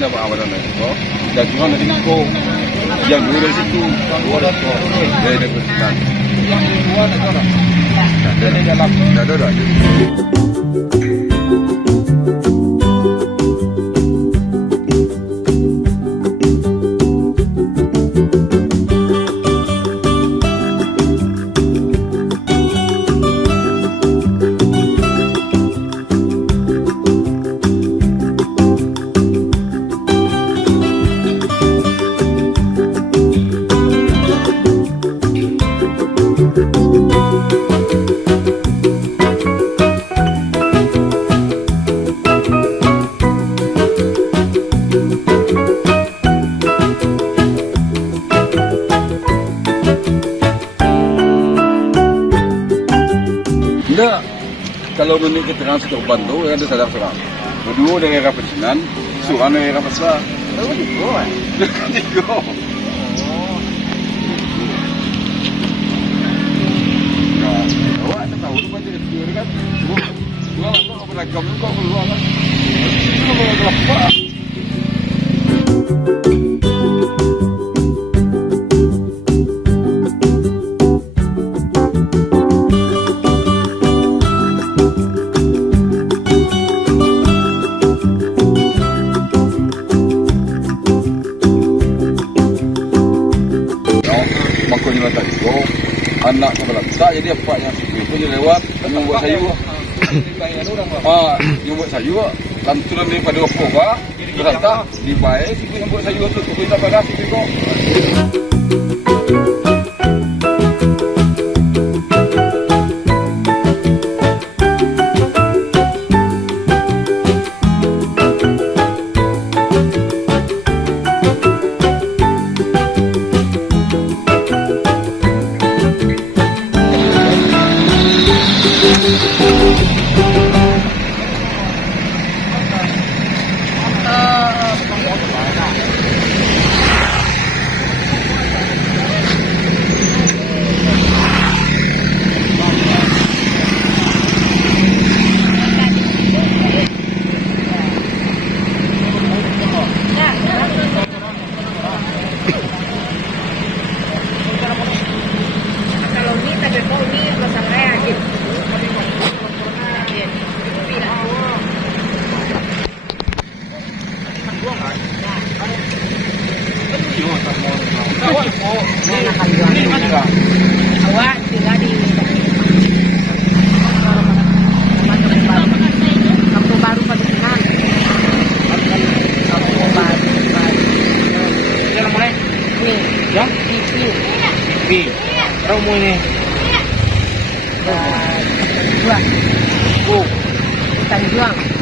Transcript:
ada apa-apa kok. Dan cuma nanti kok yang dulu dari situ dari depan. Yang dua ada di dalam. Ada. Enggak, kalau menurut keterangan Setor Bantu ada sadar serang. Kedua dari era pensiunan, seorang dari era pasar. Oh, tiga. Tiga. Nah, awak tak tahu tu macam dia kan. Gua apa beragam juga keluar kan. Itu kalau kelapa. Makanya mata itu anak sebelah tak jadi apa yang itu dia lewat yang buat sayur. Yang buat sayur lanturan daripada Okoba ternyata dibayar si yang buat sayur tu kita pada si kok. Awak tinggal di Kampung Baru Padukunan. Kampung Baru. Jangan mulai. Ni, ya? Pipi. Kamu ini. Dua. Tanjuang.